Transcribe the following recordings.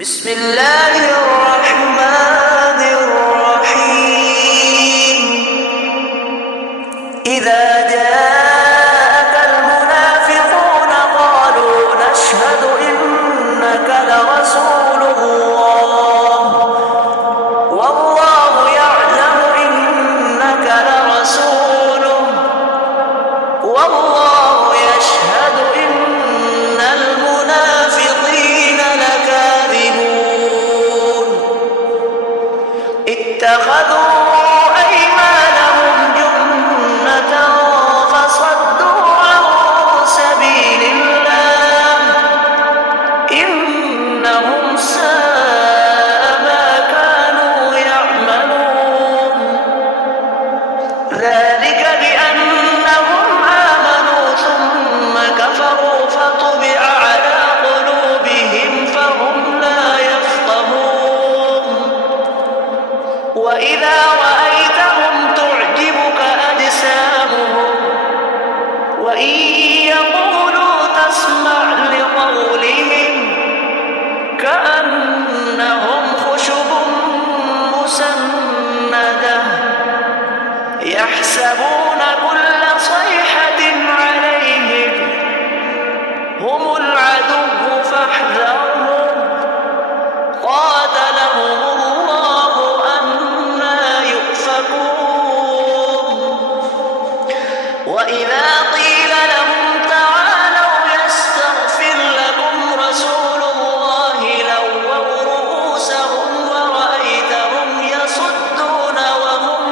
بسم الله الرحمن الرحيم إذا جاءك المنافقون قالوا نشهد إنك لرسول الله والله يعلم إنك لرسوله والله يشهد إن المنافقين لكاذبون اتخذوا أيمانهم جنة فصدوا عن سبيل الله إنهم ساء ما كانوا يعملون ذلك بأنهم آمنوا ثم كفروا فطبع على قلوبهم فهم لا يفقهون وإذا رأيتهم تعجبك أجسامهم وإن يقولوا تسمع لقولهم كأنهم خشب مسندة يحسبون كل صيحة عليهم هم العدو فاحذرهم قاتلهم الله أنى يؤفكون وإذا قيل لهم تعالوا يستغفر لكم رسول الله لووا رؤوسهم ورأيتهم يصدون وهم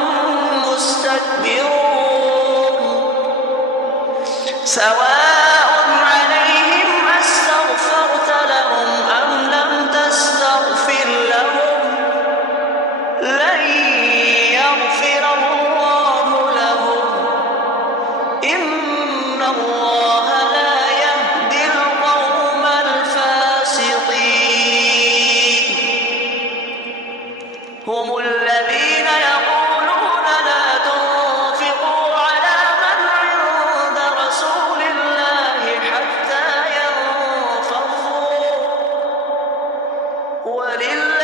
مستكبرون سواء عليهم أستغفرت لهم أم لم تستغفر لهم لن يغفر الله لهم إن الله لا يهدي القوم الفاسقين هم الذين يقولون لا تنفقوا على من عند رسول الله حتى ينفضوا ولله